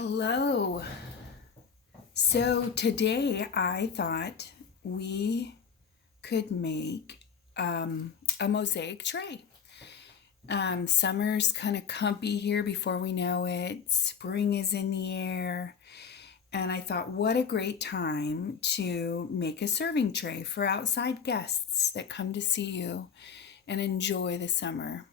Hello. So today I thought we could make a mosaic tray. Summer's kind of comfy here before we know it. Spring is in the air. And I thought, what a great time to make a serving tray for outside guests that come to see you and enjoy the summer.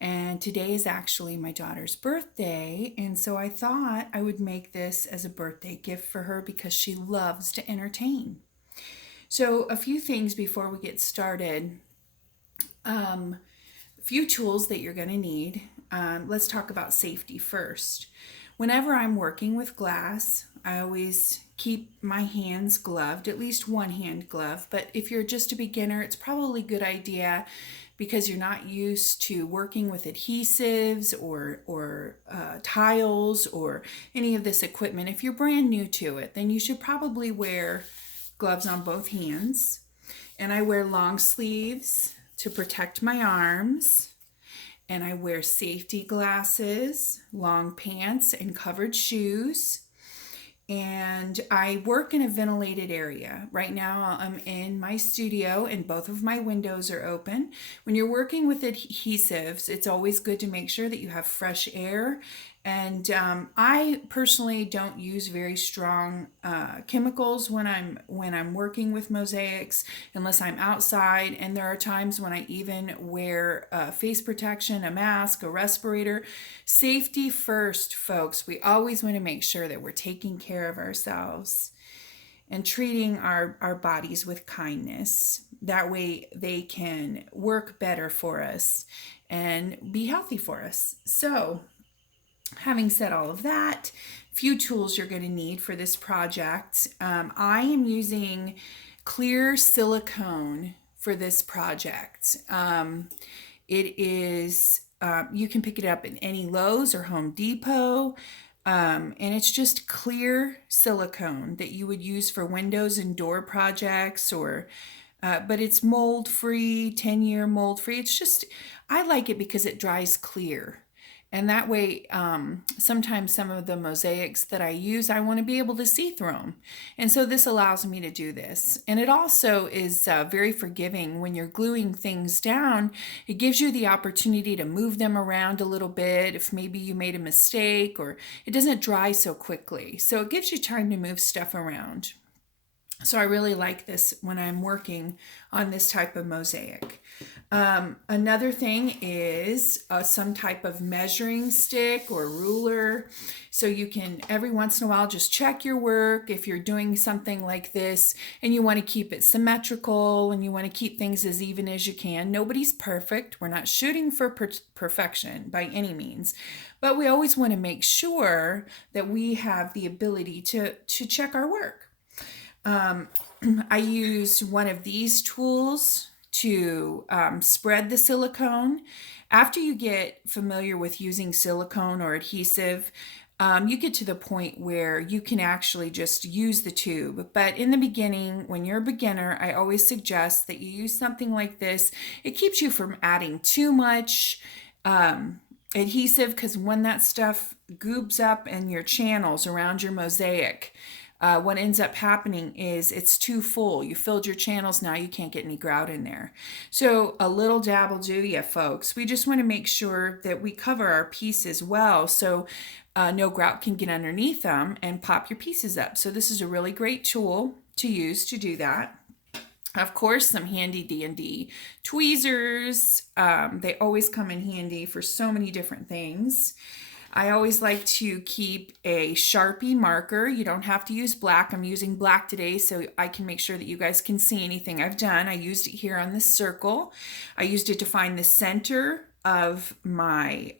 And today is actually my daughter's birthday. And so I thought I would make this as a birthday gift for her because she loves to entertain. So, a few things before we get started. A few tools that you're going to need. Let's talk about safety first. Whenever I'm working with glass, I always keep my hands gloved, at least one hand glove. But if you're just a beginner, it's probably a good idea because you're not used to working with adhesives or tiles or any of this equipment. If you're brand new to it, then you should probably wear gloves on both hands. And I wear long sleeves to protect my arms. And I wear safety glasses, long pants, and covered shoes. And I work in a ventilated area. Right now, I'm in my studio and both of my windows are open. When you're working with adhesives, it's always good to make sure that you have fresh air. And I personally don't use very strong chemicals when I'm working with mosaics, unless I'm outside. And there are times when I even wear face protection, a mask, a respirator. Safety first, folks. We always want to make sure that we're taking care of ourselves and treating our bodies with kindness. That way they can work better for us and be healthy for us. So, having said all of that, few tools you're going to need for this project. I am using clear silicone for this project. It is, you can pick it up in any Lowe's or Home Depot. And it's just clear silicone that you would use for windows and door projects but it's mold free, 10-year mold free. It's just, I like it because it dries clear. And that way, sometimes some of the mosaics that I use, I want to be able to see through them. And so this allows me to do this. And it also is very forgiving when you're gluing things down. It gives you the opportunity to move them around a little bit if maybe you made a mistake, or it doesn't dry so quickly. So it gives you time to move stuff around. So I really like this when I'm working on this type of mosaic. Another thing is some type of measuring stick or ruler. So you can every once in a while just check your work if you're doing something like this and you want to keep it symmetrical and you want to keep things as even as you can. Nobody's perfect. We're not shooting for perfection by any means, but we always want to make sure that we have the ability to check our work. I use one of these tools to spread the silicone. After you get familiar with using silicone or adhesive, you get to the point where you can actually just use the tube. But in the beginning, when you're a beginner, I always suggest that you use something like this. It keeps you from adding too much adhesive, because when that stuff goobs up in your channels around your mosaic, what ends up happening is it's too full. You filled your channels, now you can't get any grout in there. So a little dab will do you, folks. We just want to make sure that we cover our pieces well so no grout can get underneath them and pop your pieces up. So this is a really great tool to use to do that. Of course, some handy dandy tweezers. They always come in handy for so many different things. I always like to keep a Sharpie marker. You don't have to use black. I'm using black today so I can make sure that you guys can see anything I've done. I used it here on this circle. I used it to find the center of my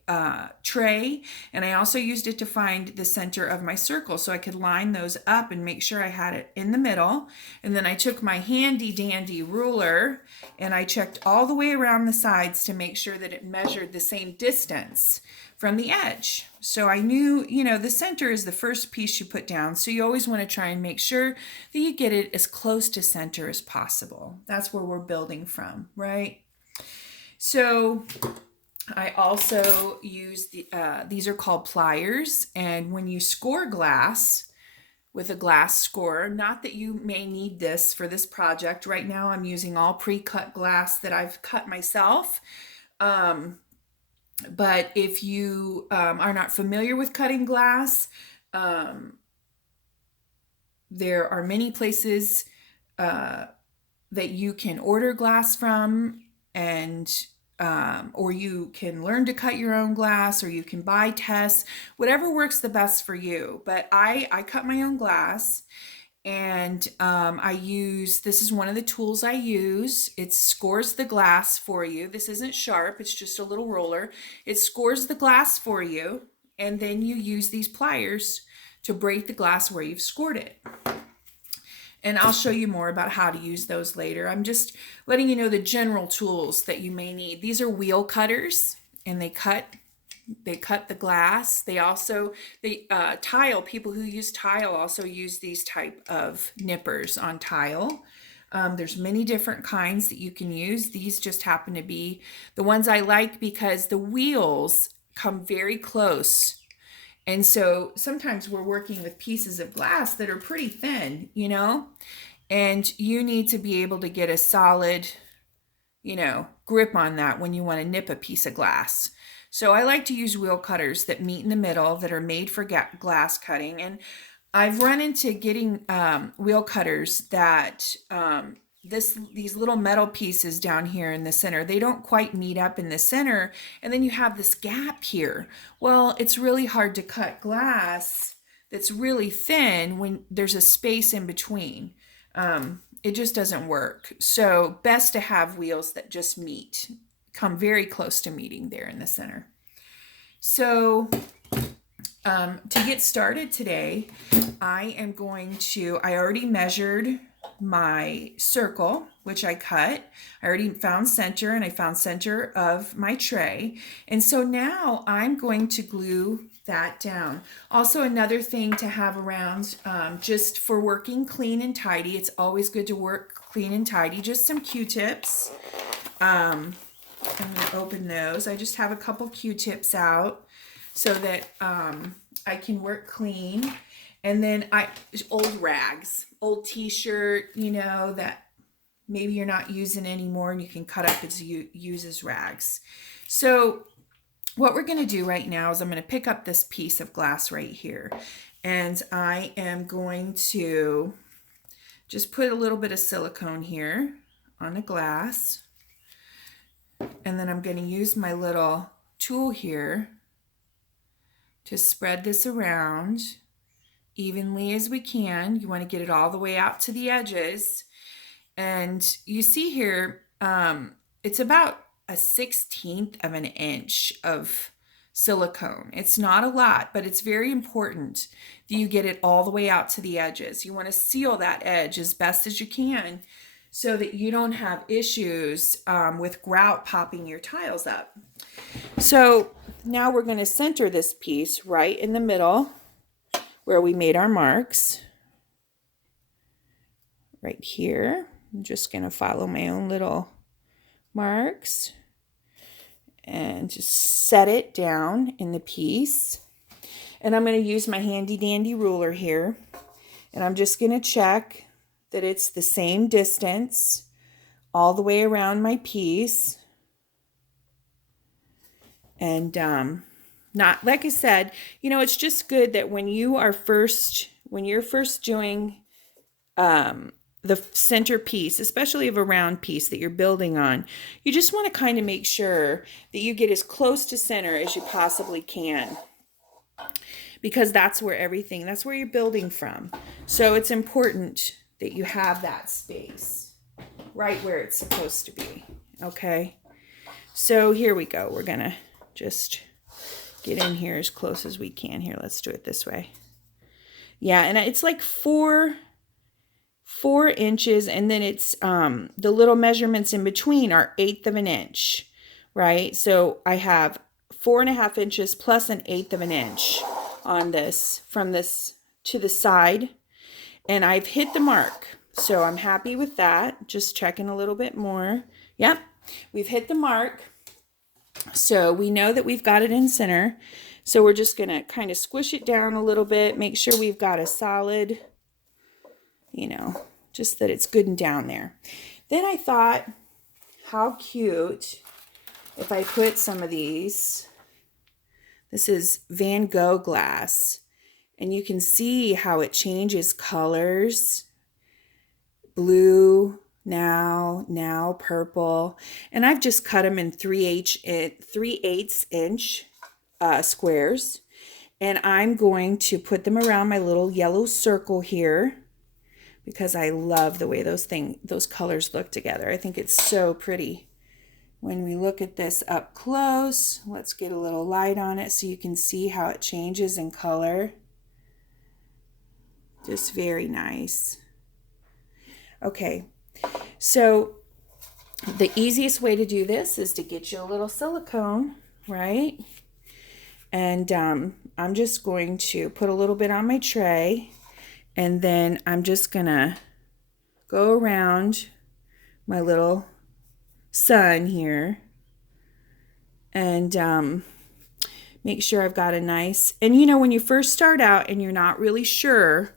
tray, and I also used it to find the center of my circle so I could line those up and make sure I had it in the middle. And then I took my handy dandy ruler and I checked all the way around the sides to make sure that it measured the same distance from the edge. So I knew, the center is the first piece you put down. So you always want to try and make sure that you get it as close to center as possible. That's where we're building from, right? So I also use these are called pliers, and when you score glass with a glass scorer, not that you may need this for this project. Right now I'm using all pre-cut glass that I've cut myself. Um, but if you are not familiar with cutting glass, um, there are many places uh, that you can order glass from, and or you can learn to cut your own glass, or you can buy tests, whatever works the best for you. But I cut my own glass, and I use, this is one of the tools I use. It scores the glass for you. This isn't sharp, it's just a little roller. It scores the glass for you, and then you use these pliers to break the glass where you've scored it. And I'll show you more about how to use those later. I'm just letting you know the general tools that you may need. These are wheel cutters, and they cut the glass. They also, tile, people who use tile also use these type of nippers on tile. There's many different kinds that you can use. These just happen to be the ones I like because the wheels come very close. And so sometimes we're working with pieces of glass that are pretty thin, and you need to be able to get a solid, grip on that when you want to nip a piece of glass. So I like to use wheel cutters that meet in the middle, that are made for glass cutting. And I've run into getting wheel cutters that these little metal pieces down here in the center, they don't quite meet up in the center, and then you have this gap here. Well, it's really hard to cut glass that's really thin when there's a space in between. It just doesn't work. So best to have wheels that just come very close to meeting there in the center. So to get started today, I already measured my circle, which I cut. I already found center, and I found center of my tray. And so now I'm going to glue that down. Also, another thing to have around, just for working clean and tidy, it's always good to work clean and tidy, just some Q-tips. I'm going to open those. I just have a couple Q-tips out so that I can work clean. And then old rags, old t-shirt, that maybe you're not using anymore, and you can cut up as you use as rags. So what we're going to do right now is I'm going to pick up this piece of glass right here, and I am going to just put a little bit of silicone here on the glass. And then I'm going to use my little tool here to spread this around evenly as we can. You want to get it all the way out to the edges. And you see here, it's about a 1/16 of an inch of silicone. It's not a lot, but it's very important that you get it all the way out to the edges. You want to seal that edge as best as you can so that you don't have issues with grout popping your tiles up. So now we're going to center this piece right in the middle where we made our marks. Right here. I'm just going to follow my own little marks and just set it down in the piece. And I'm going to use my handy dandy ruler here, and I'm just going to check that it's the same distance all the way around my piece. And not, like I said, it's just good that when you're first doing the centerpiece, especially of a round piece that you're building on, you just want to kind of make sure that you get as close to center as you possibly can, because that's where you're building from. So it's important that you have that space right where it's supposed to be. Okay, so here we go. We're gonna just get in here as close as we can. Here, let's do it this way. Yeah, and it's like 4 inches, and then it's the little measurements in between are 1/8 of an inch, right? So I have 4.5 inches plus 1/8 of an inch on this, from this to the side, and I've hit the mark. So I'm happy with that. Just checking a little bit more. Yep, we've hit the mark. So we know that we've got it in center. So we're just going to kind of squish it down a little bit, make sure we've got a solid, you know, just that it's good and down there. Then I thought, how cute if I put some of these. This is Van Gogh glass, and you can see how it changes colors. Blue, now purple. And I've just cut them in 3/8 inch squares. And I'm going to put them around my little yellow circle here because I love the way those colors look together. I think it's so pretty. When we look at this up close, let's get a little light on it so you can see how it changes in color. Just very nice. Okay, so the easiest way to do this is to get you a little silicone, right? And I'm just going to put a little bit on my tray, and then I'm just gonna go around my little sun here and make sure I've got a nice, and you know, when you first start out and you're not really sure,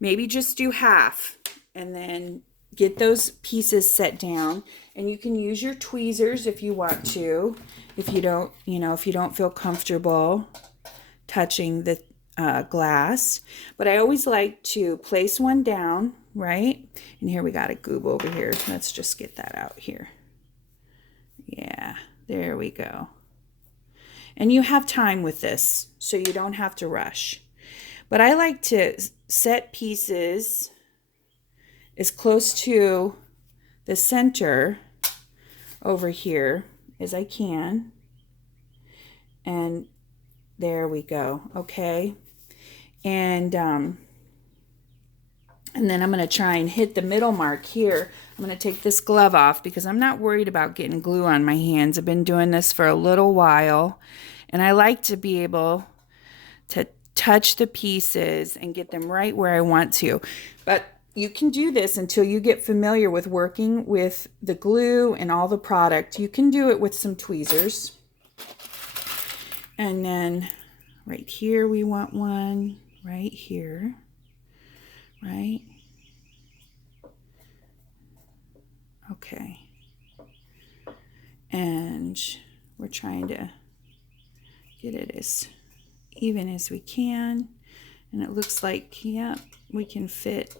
maybe just do half and then get those pieces set down. And you can use your tweezers if you want to, if you don't, if you don't feel comfortable touching the glass. But I always like to place one down, right? And here we got a goob over here. Let's just get that out here. Yeah, there we go. And you have time with this, so you don't have to rush. But I like to set pieces as close to the center over here as I can. And there we go, okay? And then I'm going to try and hit the middle mark here. I'm going to take this glove off because I'm not worried about getting glue on my hands. I've been doing this for a little while, and I like to be able to touch the pieces and get them right where I want to. But you can do this until you get familiar with working with the glue and all the product. You can do it with some tweezers. And then right here we want one, right here. Right? Okay. And we're trying to get it as even as we can. And it looks like, yeah, we can fit.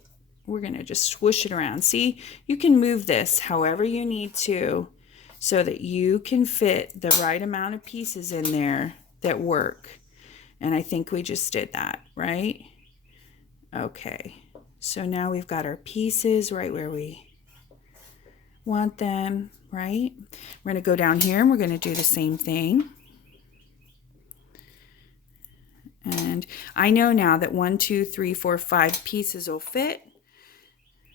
We're going to just swoosh it around. See, you can move this however you need to so that you can fit the right amount of pieces in there that work. And I think we just did that, right? Okay. So now we've got our pieces right where we want them, right? We're going to go down here and we're going to do the same thing. And I know now that 1, 2, 3, 4, 5 pieces will fit.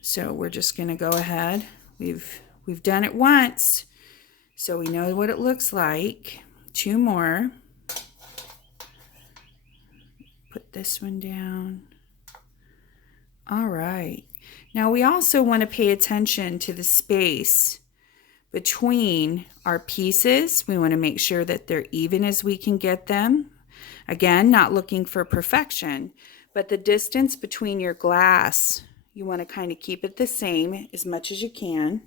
So we're just going to go ahead. We've done it once, so we know what it looks like. 2 more. Put this one down. All right. Now we also want to pay attention to the space between our pieces. We want to make sure that they're even as we can get them. Again, not looking for perfection, but the distance between your glass, you want to kind of keep it the same as much as you can.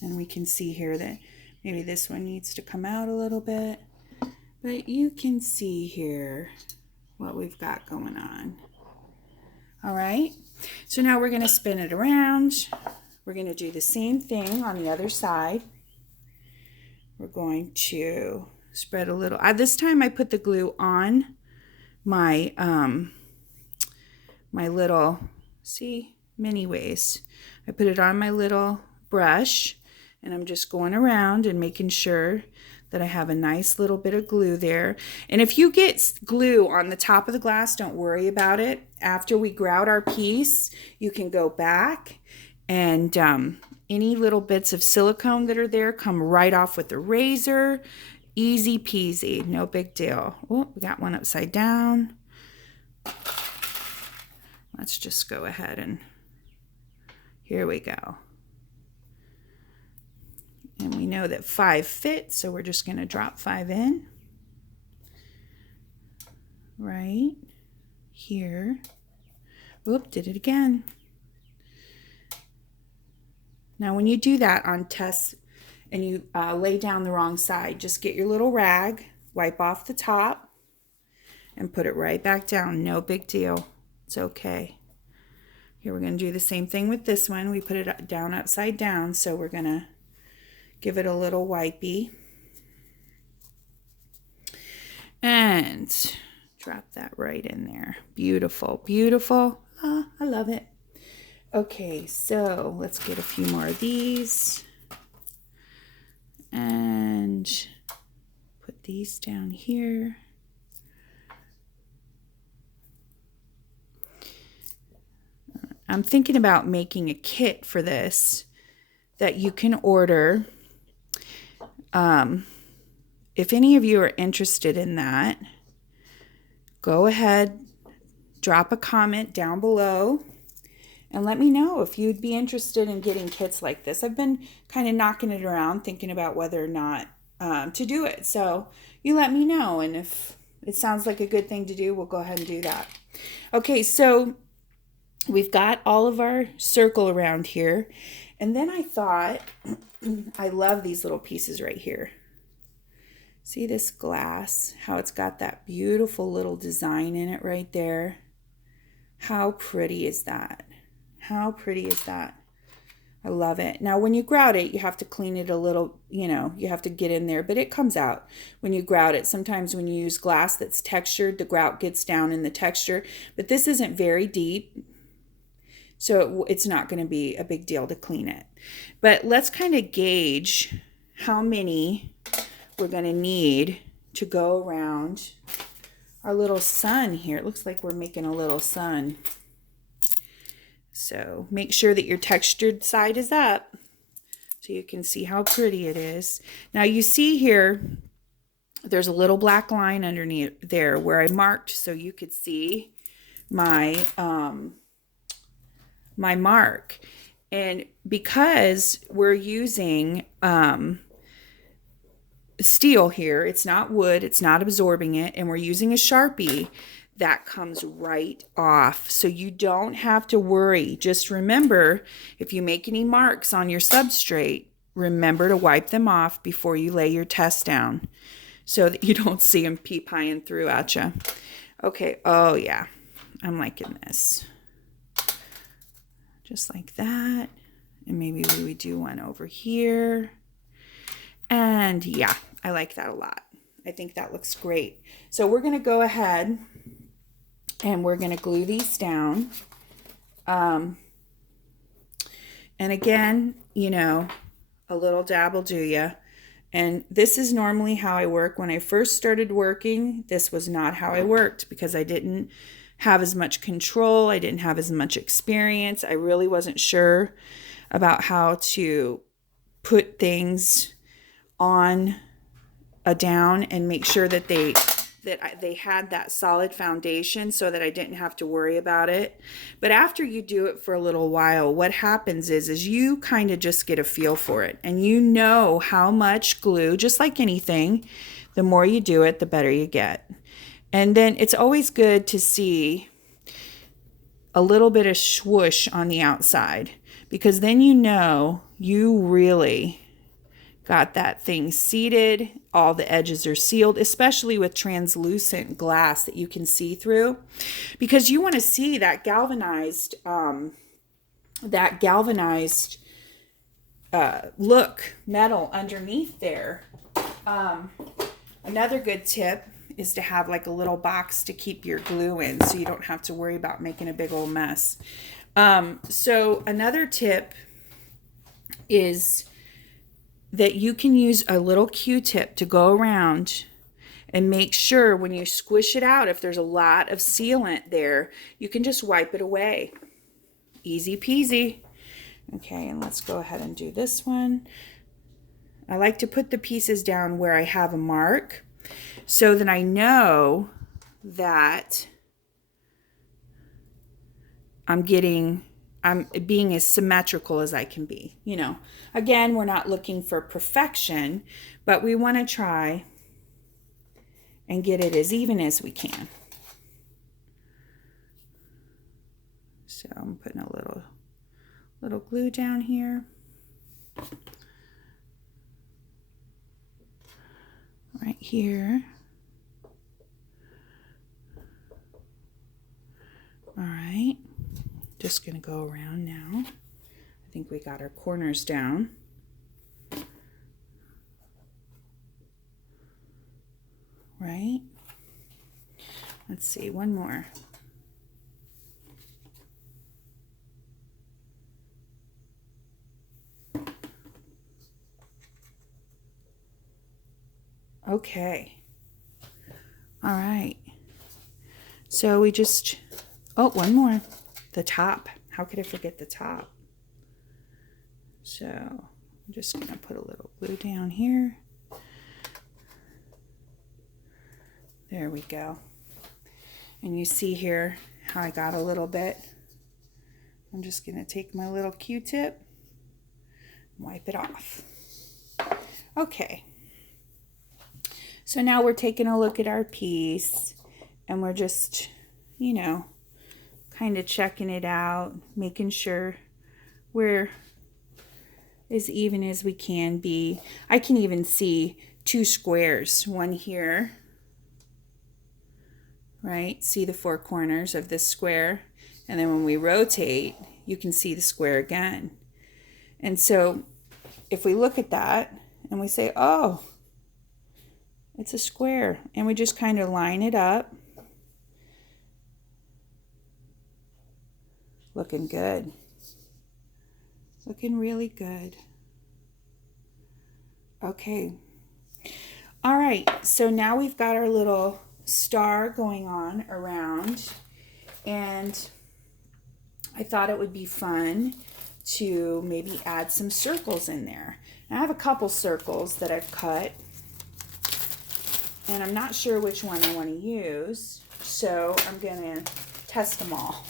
And we can see here that maybe this one needs to come out a little bit, but you can see here what we've got going on. All right, so now we're going to spin it around. We're going to do the same thing on the other side. We're going to spread a little. This time I put the glue on my my little, see, mini ways. I put it on my little brush, and I'm just going around and making sure that I have a nice little bit of glue there. And if you get glue on the top of the glass, don't worry about it. After we grout our piece, you can go back and any little bits of silicone that are there come right off with the razor. Easy peasy, no big deal. Oh, we got one upside down. Let's just go ahead and here we go. And we know that 5 fits, so we're just going to drop 5 in. Right here. Whoop, did it again. Now when you do that on tests and you lay down the wrong side, just get your little rag, wipe off the top, and put it right back down. No big deal. It's okay. Here we're going to do the same thing with this one. We put it down upside down, so we're going to give it a little wipey. And drop that right in there. Beautiful, beautiful. Ah, I love it. Okay, so let's get a few more of these. And put these down here. I'm thinking about making a kit for this that you can order. If any of you are interested in that, go ahead, drop a comment down below, and let me know if you'd be interested in getting kits like this. I've been kind of knocking it around, thinking about whether or not to do it. So you let me know, and if it sounds like a good thing to do, we'll go ahead and do that. Okay, so we've got all of our circle around here. And then I thought, I love these little pieces right here. See this glass, how it's got that beautiful little design in it right there. How pretty is that? How pretty is that? I love it. Now, when you grout it, you have to clean it a little, you have to get in there, but it comes out when you grout it. Sometimes when you use glass that's textured, the grout gets down in the texture, but this isn't very deep. So it's not going to be a big deal to clean it. But let's kind of gauge how many we're going to need to go around our little sun here. It looks like we're making a little sun. So make sure that your textured side is up so you can see how pretty it is. Now you see here, there's a little black line underneath there where I marked so you could see my my mark. And because we're using steel here, it's not wood, it's not absorbing it, and we're using a Sharpie, that comes right off. So you don't have to worry. Just remember, if you make any marks on your substrate, remember to wipe them off before you lay your test down so that you don't see them pea-pieing through at you. Okay, oh yeah, I'm liking this. Just like that. And maybe we would do one over here. And yeah, I like that a lot. I think that looks great. So we're going to go ahead and we're going to glue these down. And again, a little dab will do ya. And this is normally how I work. When I first started working, this was not how I worked because I didn't have as much control. I didn't have as much experience. I really wasn't sure about how to put things on a down and make sure that they had that solid foundation so that I didn't have to worry about it. But after you do it for a little while, what happens is you kind of just get a feel for it, and you know how much glue, just like anything, the more you do it, the better you get. And then it's always good to see a little bit of swoosh on the outside, because then you know you really got that thing seated. All the edges are sealed, especially with translucent glass that you can see through, because you want to see that galvanized look metal underneath there. Another good tip is to have like a little box to keep your glue in so you don't have to worry about making a big old mess. So another tip is that you can use a little Q-tip to go around and make sure when you squish it out, if there's a lot of sealant there, you can just wipe it away. Easy peasy. Okay, and let's go ahead and do this one. I like to put the pieces down where I have a mark so that I know that I'm getting I'm being as symmetrical as I can be. You know, again, we're not looking for perfection, but we want to try and get it as even as we can. So I'm putting a little glue down here. Right here. All right, just gonna go around now. I think we got our corners down. Right? Let's see, one more. Okay. All right. So we just, oh, one more. The top. How could I forget the top? So I'm just going to put a little glue down here. There we go. And you see here how I got a little bit. I'm just going to take my little Q-tip and wipe it off. Okay. So now we're taking a look at our piece and we're just, you know, kind of checking it out, making sure we're as even as we can be. I can even see two squares, one here, right? See the four corners of this square. And then when we rotate, you can see the square again. And so if we look at that and we say, oh, it's a square, and we just kind of line it up. Looking good. Looking really good. Okay. All right, so now we've got our little star going on around, and I thought it would be fun to maybe add some circles in there. And I have a couple circles that I've cut, and I'm not sure which one I want to use, so I'm going to test them all.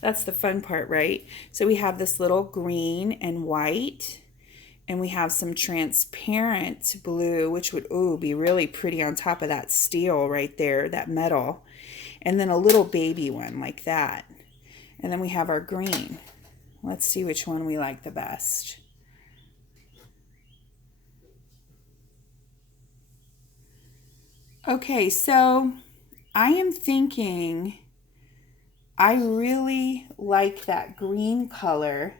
That's the fun part, right? So we have this little green and white, and we have some transparent blue, which would, ooh, be really pretty on top of that steel right there, that metal. And then a little baby one like that. And then we have our green. Let's see which one we like the best. Okay, so I am thinking I really like that green color.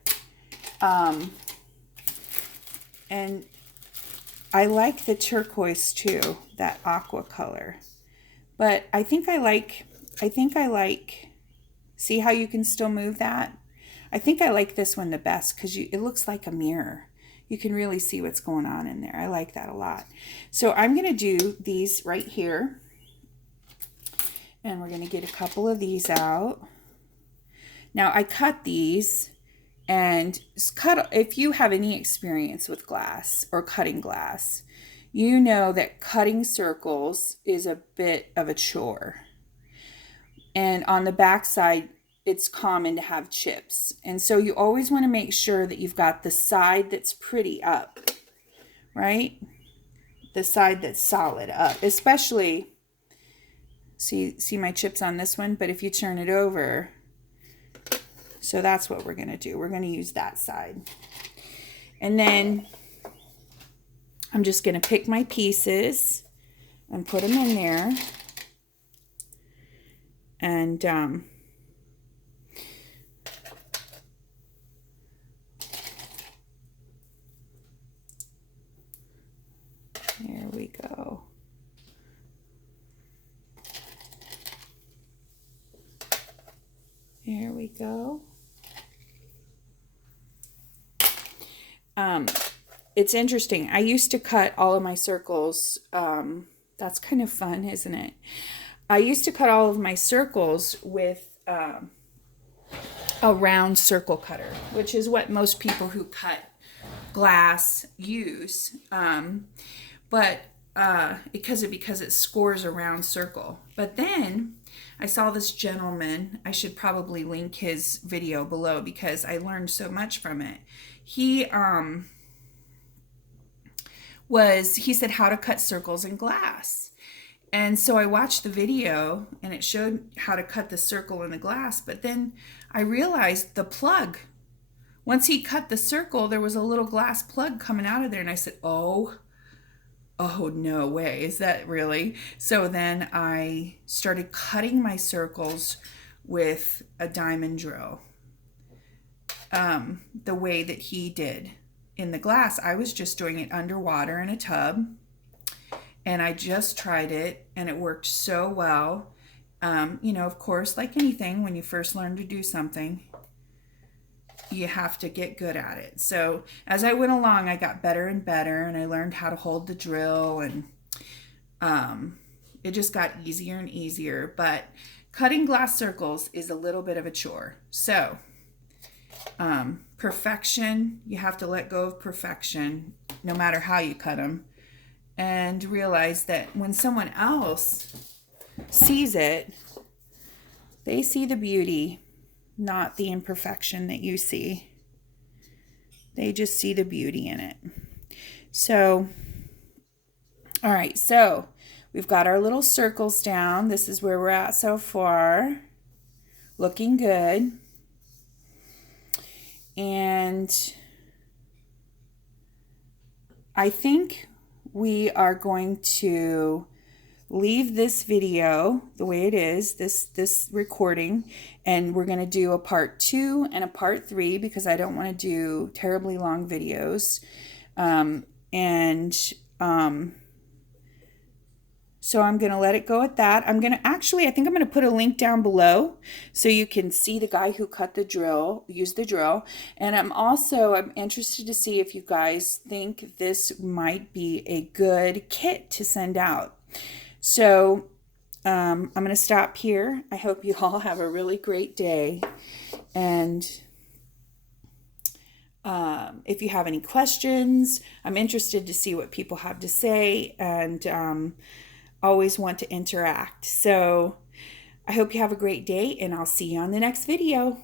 And I like the turquoise too, that aqua color. But I think I like, see how you can still move that? I think I like this one the best because it looks like a mirror. You can really see what's going on in there. I like that a lot. So I'm going to do these right here. And we're going to get a couple of these out. Now I cut these, and if you have any experience with glass or cutting glass, you know that cutting circles is a bit of a chore. And on the back side, it's common to have chips. And so you always want to make sure that you've got the side that's pretty up, right? The side that's solid up, especially, see my chips on this one, but if you turn it over, so that's what we're going to do. We're going to use that side. And then I'm just going to pick my pieces and put them in there. And there we go. There we go. It's interesting. I used to cut all of my circles. That's kind of fun, isn't it? I used to cut all of my circles with a round circle cutter, which is what most people who cut glass use. But because it scores a round circle. But then I saw this gentleman. I should probably link his video below because I learned so much from it. He he said how to cut circles in glass. And so I watched the video and it showed how to cut the circle in the glass, but then I realized the plug. Once he cut the circle, there was a little glass plug coming out of there, and I said, oh no way, is that really? So then I started cutting my circles with a diamond drill, the way that he did. In the glass, I was just doing it underwater in a tub, and I just tried it and it worked so well. Of course, like anything, when you first learn to do something, you have to get good at it. So as I went along, I got better and better, and I learned how to hold the drill, and it just got easier and easier. But cutting glass circles is a little bit of a chore. So perfection, you have to let go of perfection no matter how you cut them, and realize that when someone else sees it, they see the beauty, not the imperfection that you see. They just see the beauty in it. So, all right, so we've got our little circles down. This is where we're at so far. Looking good. And I think we are going to leave this video the way it is, this recording, and we're going to do a part 2 and a part 3 because I don't want to do terribly long videos. So I'm going to let it go at that. I think I'm going to put a link down below so you can see the guy who cut the drill, used the drill. And I'm interested to see if you guys think this might be a good kit to send out. So I'm going to stop here. I hope you all have a really great day. And if you have any questions, I'm interested to see what people have to say, and always want to interact. So I hope you have a great day, and I'll see you on the next video.